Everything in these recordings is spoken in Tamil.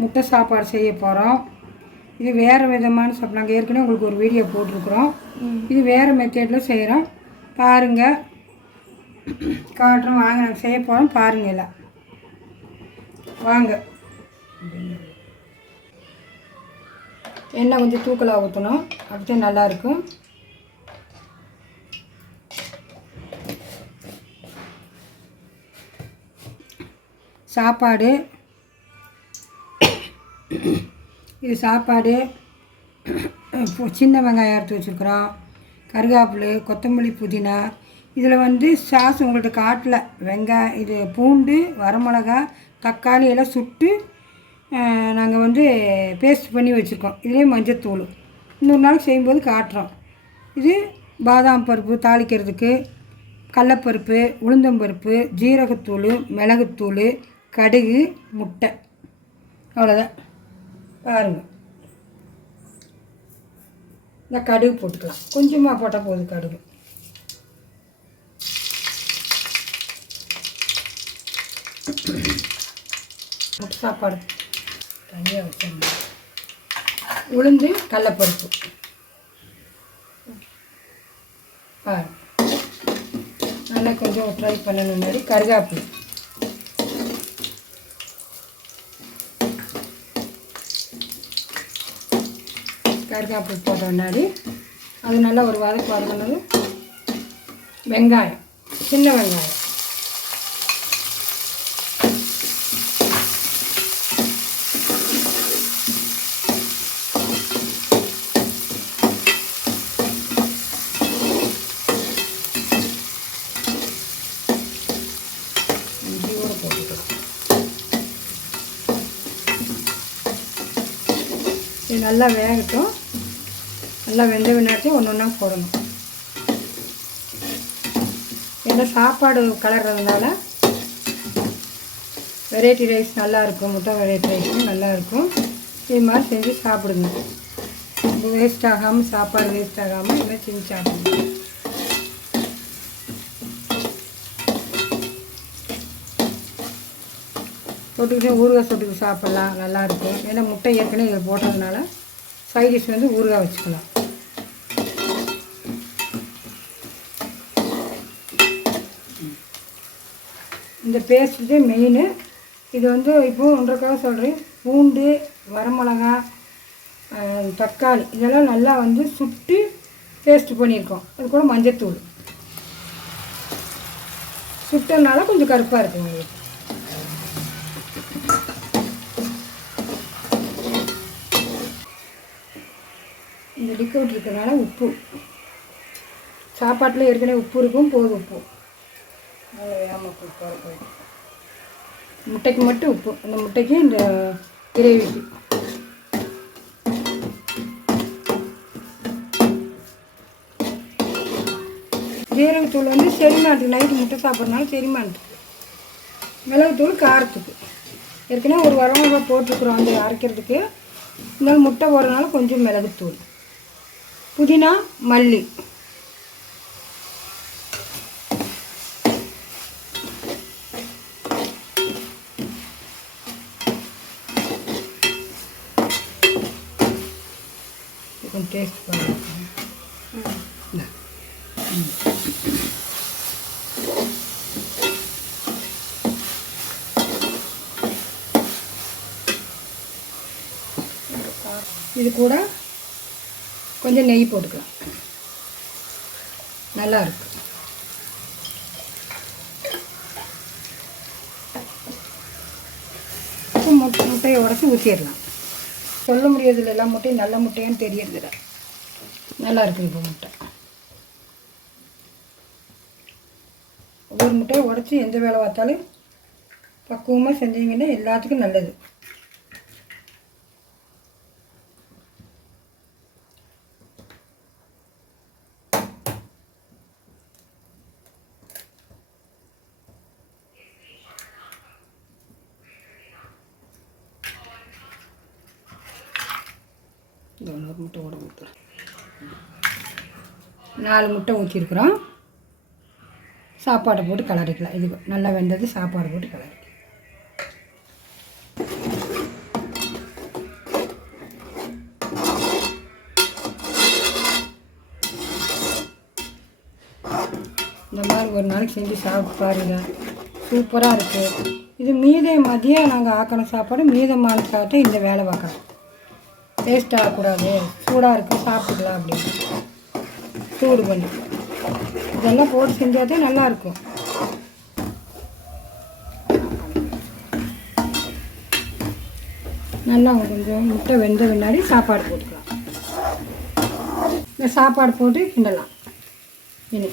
முட்டை சாப்பாடு செய்ய போகிறோம். இது வேறு விதமான சாப்பாடு. நாங்கள் ஏற்கனவே உங்களுக்கு ஒரு வீடியோ போட்டிருக்குறோம். இது வேறு மெத்தேடில் செய்கிறோம். பாருங்கள், காட்டுறோம். வாங்க, நாங்கள் செய்ய போகிறோம். பாருங்கள் எல்லாம் வாங்க. எண்ணெய் கொஞ்சம் தூக்கலாக ஊற்றணும், அப்படிதான் நல்லாயிருக்கும். சாப்பாடு, இது சாப்பாடு. சின்ன வெங்காயம் எடுத்து வச்சுருக்குறோம், கருவேப்பிலை, கொத்தமல்லி, புதினா. இதில் சாஸ் உங்கள்கிட்ட காட்டல. வெங்காயம், இது பூண்டு, வரமிளகா, தக்காளி எல்லாம் சுட்டு நாங்கள் பேஸ்ட் பண்ணி வச்சுருக்கோம். இதுலேயே மஞ்சத்தூள் இன்னொரு நாள் செய்யும்போது காட்டுறோம். இது பாதாம் பருப்பு தாளிக்கிறதுக்கு, கடலப்பருப்பு, உளுந்தம்பருப்பு, ஜீரகத்தூள், மிளகுத்தூள், கடுகு, முட்டை. அவ்வளோதான். பாருங்கள், இந்த கடுகு போட்டுக்கலாம். கொஞ்சமாக போட்டால் போதும் கடுகு. முட்டை சாப்பாடு தனியாக வச்சோம். உளுந்து, கடலப்பருப்பு. பாருங்கள், நல்லா கொஞ்சம் ஃப்ரை பண்ணணும். மாதிரி கருவேப்பிலை, கருவேப்பிலை போட்ட முன்னாடி அது நல்லா ஒரு வதக்கு வதக்கினதும் வெங்காயம், சின்ன வெங்காயம். இஞ்சியோடு போட்டுக்கலாம். இது நல்லா வேகட்டும். நல்லா வெந்த வினாட்டி ஒன்று ஒன்றா போடணும். ஏன்னா சாப்பாடு கலர்றதுனால வெரைட்டி ரைஸ் நல்லாயிருக்கும். முட்டை வெரைட்டி ரைஸும் நல்லாயிருக்கும். இது மாதிரி செஞ்சு சாப்பிடுங்க. வேஸ்ட் ஆகாமல், சாப்பாடு வேஸ்ட் ஆகாமல் இது மாதிரி செஞ்சு சாப்பிடுங்க. தொட்டுக்கிட்டே ஊறுகாய் தொட்டுக்கிட்டு சாப்பிட்லாம், நல்லாயிருக்கும். ஏன்னா முட்டை ஏற்கனவே இதில் போட்டதுனால சைடிஷ் ஊறுகாய் வச்சுக்கலாம். இந்த பேஸ்ட்டு மெயின். இது இப்போ ஒன்றரைக்காக சொல்கிறேன். பூண்டு, வரமிளகா, தக்காளி இதெல்லாம் நல்லா சுட்டு பேஸ்ட் பண்ணியிருக்கோம். அது கூட மஞ்சத்தூள் சுட்டனால கொஞ்சம் கருப்பாக இருக்கும் உங்களுக்கு. இந்த லிக்விட் இருக்கிறதுனால உப்பு, சாப்பாட்டில் ஏற்கனவே உப்பு இருக்கும், போது உப்பு. முட்டைக்கு மட்டும் உப்பு, அந்த முட்டைக்கு இந்த கிரேவிக்கு. ஜீரகத்தூள் செரிமானத்துக்கு, நைட்டு முட்டை சாப்பிட்றதுனால செரிமானத்துக்கு. மிளகுத்தூள் காரத்துக்கு. ஏற்கனவே ஒரு வரமிளகா போட்டிருக்குறோம் அந்த அரைக்கிறதுக்கு. இருந்தாலும் முட்டை போடுறதுனால கொஞ்சம் மிளகுத்தூள், புதினா, மல்லி. கொஞ்சம் டேஸ்ட் பண்ணுவோம். இது கூட கொஞ்சம் நெய் போட்டுக்கலாம், நல்லா இருக்கு. முட்டையை உடச்சி ஊற்றிடலாம். சொல்ல முடியறதில்ல, எல்லா முட்டையும் நல்ல முட்டையான்னு தெரியறதில்ல. நல்லா இருக்குது இப்போ முட்டை. ஒவ்வொரு முட்டையை உடச்சி எந்த வேலை பார்த்தாலும் பக்குவமாக செஞ்சீங்கன்னா எல்லாத்துக்கும் நல்லது. இன்னொரு முட்டை கூட ஊற்றுறேன். 4 முட்டை ஊற்றிருக்குறோம். சாப்பாடை போட்டு கலரிக்கலாம். இது நல்லா வெந்தது, சாப்பாடு போட்டு கலரிக்கலாம். மாதிரி ஒரு நாளைக்கு செஞ்சு சாப்பிட்டு பாருங்கள், சூப்பராக இருக்குது. இது மதியம் நாங்கள் ஆக்கின சாப்பாடு மீதமான சாப்பிட்டு இந்த வேலை பார்க்கலாம். வேஸ்ட் ஆகக்கூடாது, சூடாக இருக்குது சாப்பிட்டுக்கலாம் அப்படின்னு சூடு பண்ணி இதெல்லாம் போட்டு செஞ்சாதே நல்லாயிருக்கும். நல்லா கொஞ்சம் முட்டை வெந்த பின்னாடி சாப்பாடு போட்டுக்கலாம். இந்த சாப்பாடு போட்டு கிண்டலாம். இனி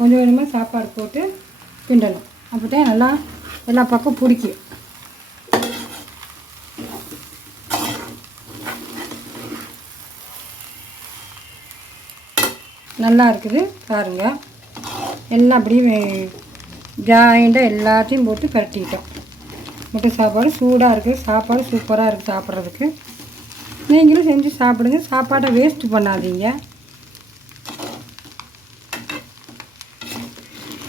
கொஞ்சம் கொஞ்சமாக சாப்பாடு போட்டு கிண்டணும். அப்போ தான் நல்லா எல்லா பக்கம் பிடிக்கும். நல்லா இருக்குது பாருங்கள். எல்லாம் அப்படியே ஜாயிண்டாக எல்லாத்தையும் போட்டு கட்டிக்கிட்டோம். முட்டை சாப்பாடு சூடாக இருக்குது, சாப்பாடு சூப்பராக இருக்குது சாப்பிட்றதுக்கு. நீங்களும் செஞ்சு சாப்பிடுங்க, சாப்பாடை வேஸ்ட்டு பண்ணாதீங்க.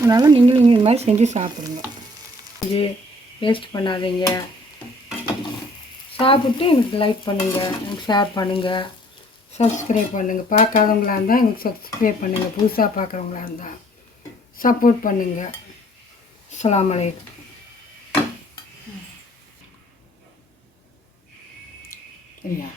அதனால் நீங்களும் இந்த மாதிரி செஞ்சு சாப்பிடுங்க, செஞ்சு வேஸ்ட் பண்ணாதீங்க. சாப்பிட்டு எனக்கு லைக் பண்ணுங்கள், எனக்கு ஷேர் பண்ணுங்கள், சப்ஸ்கிரைப் பண்ணுங்கள். பார்க்காதவங்களா இருந்தால் எனக்கு சப்ஸ்கிரைப் பண்ணுங்கள், புதுசாக பார்க்குறவங்களா இருந்தால் சப்போர்ட் பண்ணுங்கள். அஸ்ஸலாமு அலைக்கும். சரியா?